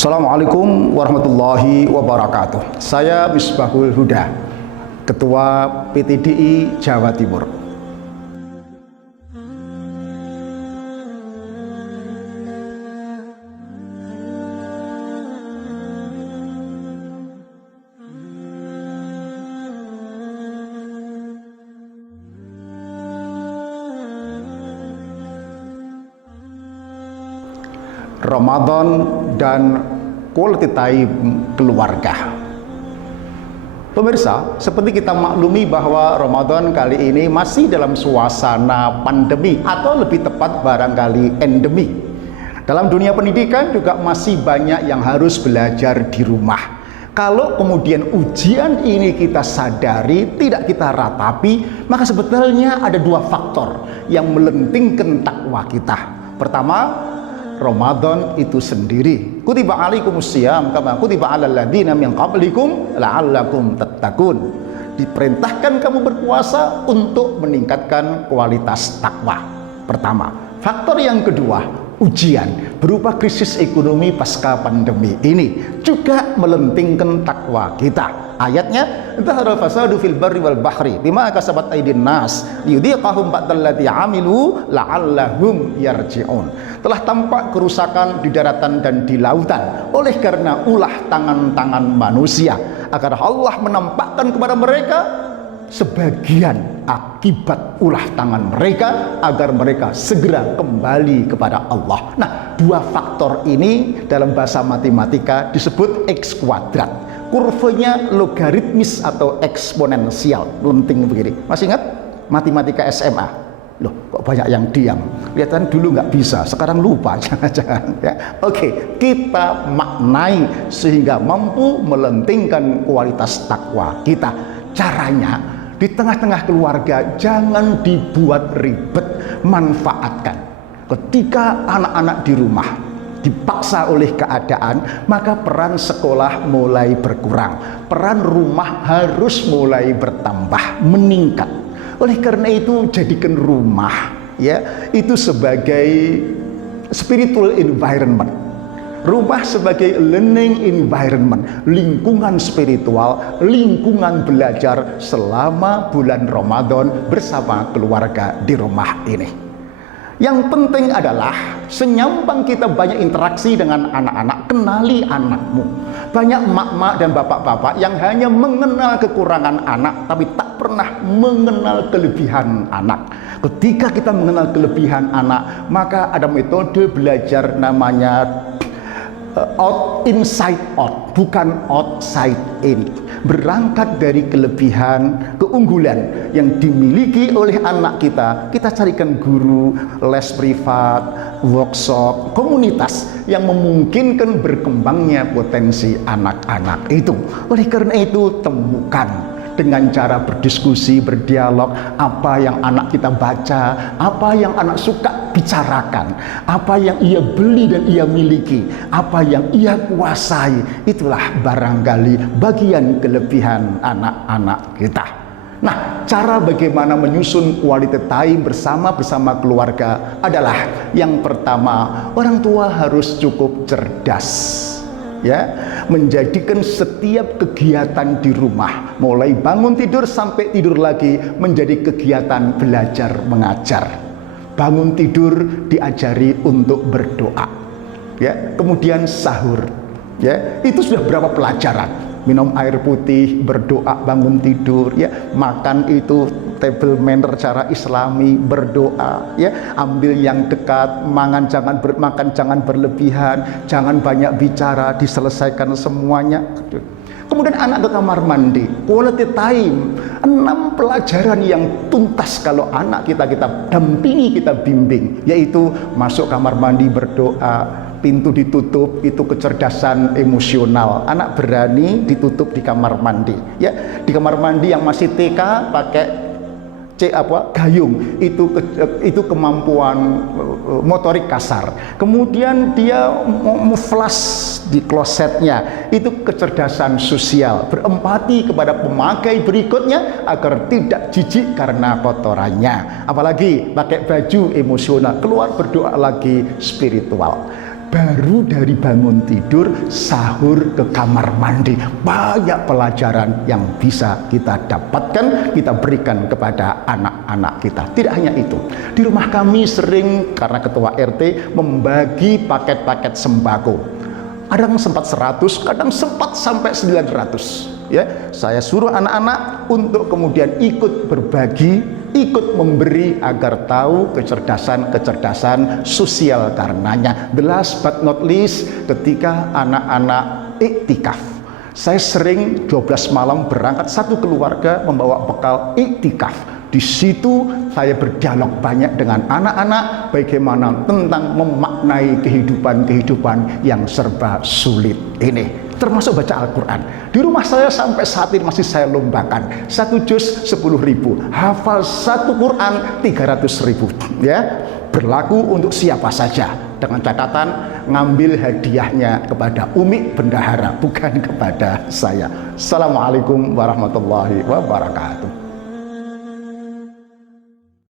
Assalamualaikum warahmatullahi wabarakatuh. Saya Misbahul Huda, Ketua PTDI Jawa Timur. Ramadan dan quality time keluarga. Pemirsa, seperti kita maklumi bahwa Ramadan kali ini masih dalam suasana pandemi atau lebih tepat barangkali endemi. Dalam dunia pendidikan juga masih banyak yang harus belajar di rumah. Kalau kemudian ujian ini kita sadari, tidak kita ratapi, maka sebetulnya ada dua faktor yang melentingkan takwa kita. Pertama, Ramadan itu sendiri. Kutiba alaikumusiyam kama kutiba alal ladzina min qablikum la'allakum tattaqun. Diperintahkan kamu berpuasa untuk meningkatkan kualitas takwa. Pertama. Faktor yang kedua, ujian berupa krisis ekonomi pasca pandemi ini juga melentingkan takwa kita. Ayatnya, "Dhahara fasadu fil barri wal bahri bima kasabat aydin nas liyudhiqahum ba'dallati 'amilu la'allahum yarji'un." Telah tampak kerusakan di daratan dan di lautan oleh karena ulah tangan-tangan manusia, agar Allah menampakkan kepada mereka sebagian akibat ulah tangan mereka agar mereka segera kembali kepada Allah. Nah, dua faktor ini dalam bahasa matematika disebut X kuadrat. Kurvanya logaritmis atau eksponensial, lenting begini. Masih ingat matematika SMA? Loh, kok banyak yang diam? Kelihatan dulu nggak bisa, sekarang lupa, jangan-jangan ya. Oke, kita maknai sehingga mampu melentingkan kualitas takwa kita. Caranya, di tengah-tengah keluarga jangan dibuat ribet, manfaatkan. Ketika anak-anak di rumah dipaksa oleh keadaan, maka peran sekolah mulai berkurang, peran rumah harus mulai bertambah, meningkat. Oleh karena itu, jadikan rumah ya itu sebagai spiritual environment, rumah sebagai learning environment, lingkungan spiritual, lingkungan belajar selama bulan Ramadan bersama keluarga di rumah ini. Yang penting adalah senyampang kita banyak interaksi dengan anak-anak, kenali anakmu. Banyak emak-emak dan bapak-bapak yang hanya mengenal kekurangan anak tapi tak pernah mengenal kelebihan anak. Ketika kita mengenal kelebihan anak, maka ada metode belajar namanya inside out, bukan outside in. Berangkat dari kelebihan, keunggulan yang dimiliki oleh anak kita, kita carikan guru, les privat, workshop, komunitas yang memungkinkan berkembangnya potensi anak-anak itu. Oleh karena itu, temukan dengan cara berdiskusi, berdialog, apa yang anak kita baca, apa yang anak suka bicarakan, apa yang ia beli dan ia miliki, apa yang ia kuasai, itulah barangkali bagian kelebihan anak-anak kita. Nah, cara bagaimana menyusun quality time bersama keluarga adalah yang pertama, orang tua harus cukup cerdas. Ya, menjadikan setiap kegiatan di rumah, mulai bangun tidur sampai tidur lagi, menjadi kegiatan belajar mengajar. Bangun tidur diajari untuk berdoa, ya, kemudian sahur, ya, itu sudah berapa pelajaran? Minum air putih, berdoa bangun tidur, ya, makan itu table manner cara Islami, berdoa, ya, ambil yang dekat, makan jangan berlebihan, jangan banyak bicara, diselesaikan semuanya. Kemudian anak ke kamar mandi, quality time, 6 pelajaran yang tuntas kalau anak kita dampingi, kita bimbing, yaitu masuk kamar mandi berdoa, pintu ditutup, itu kecerdasan emosional. Anak berani ditutup di kamar mandi, ya. Di kamar mandi yang masih TK pakai gayung, itu kemampuan motorik kasar. Kemudian dia muflas di klosetnya, itu kecerdasan sosial, berempati kepada pemakai berikutnya agar tidak jijik karena kotorannya. Apalagi pakai baju emosional, keluar berdoa lagi, spiritual. baru dari bangun tidur, sahur, ke kamar mandi. Banyak pelajaran yang bisa kita dapatkan, kita berikan kepada anak-anak kita. Tidak hanya itu, di rumah kami sering, karena ketua RT, membagi paket-paket sembako. Kadang sempat 100, kadang sempat sampai 900. Ya, saya suruh anak-anak untuk kemudian ikut berbagi, ikut memberi agar tahu kecerdasan-kecerdasan sosial karenanya. The last but not least, ketika anak-anak iktikaf, saya sering 12 malam berangkat satu keluarga membawa bekal iktikaf. Di situ saya berdialog banyak dengan anak-anak bagaimana tentang memaknai kehidupan yang serba sulit ini, termasuk baca Al-Quran. Di rumah saya sampai saat ini masih saya lombakan. 1 juz 10.000, hafal 1 Quran 300.000. Ya, berlaku untuk siapa saja, dengan catatan ngambil hadiahnya kepada Umi Bendahara, bukan kepada saya. Assalamualaikum warahmatullahi wabarakatuh.